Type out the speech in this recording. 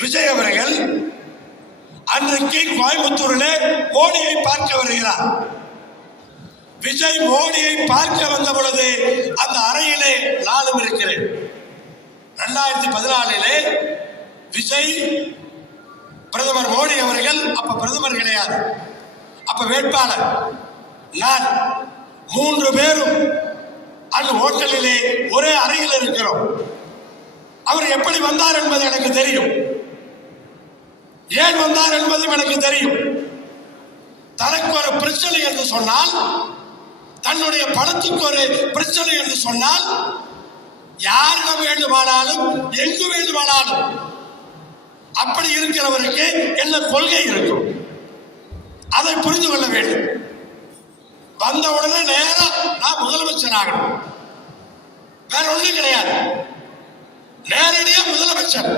விஜய் அவர்கள் அன்றைக்கு கோயம்புத்தூரிலே மோடியை பார்க்க வருகிறார். விஜய் மோடியை பார்க்க வந்த பொழுது அந்த அறையிலே நானும் இருக்கிறேன். 2014 விஜய் பிரதமர் மோடி அவர்கள் அப்ப பிரதமர் கிடையாது, அப்ப வேட்பாளர் நான், 3 பேரும் அந்த ஹோட்டலிலே ஒரே அறையில் இருக்கிறோம். அவர் எப்படி வந்தார் என்பது எனக்கு தெரியும், ஏன் வந்தார் என்பதும் எனக்கு தெரியும். தனக்கு ஒரு பிரச்சனை என்று சொன்னால், தன்னுடைய பணத்துக்கு ஒரு பிரச்சனை என்று சொன்னால், யாரிடம் வேண்டுமானாலும் எங்கு வேண்டுமானாலும் அப்படி இருக்கிறவருக்கு என்ன கொள்கை இருக்கும், அதை புரிந்து கொள்ள வேண்டும். வந்த உடனே நேரம் நான் முதலமைச்சர் ஆகணும், வேற ஒன்றும் கிடையாது. நேரடியாக முதலமைச்சர்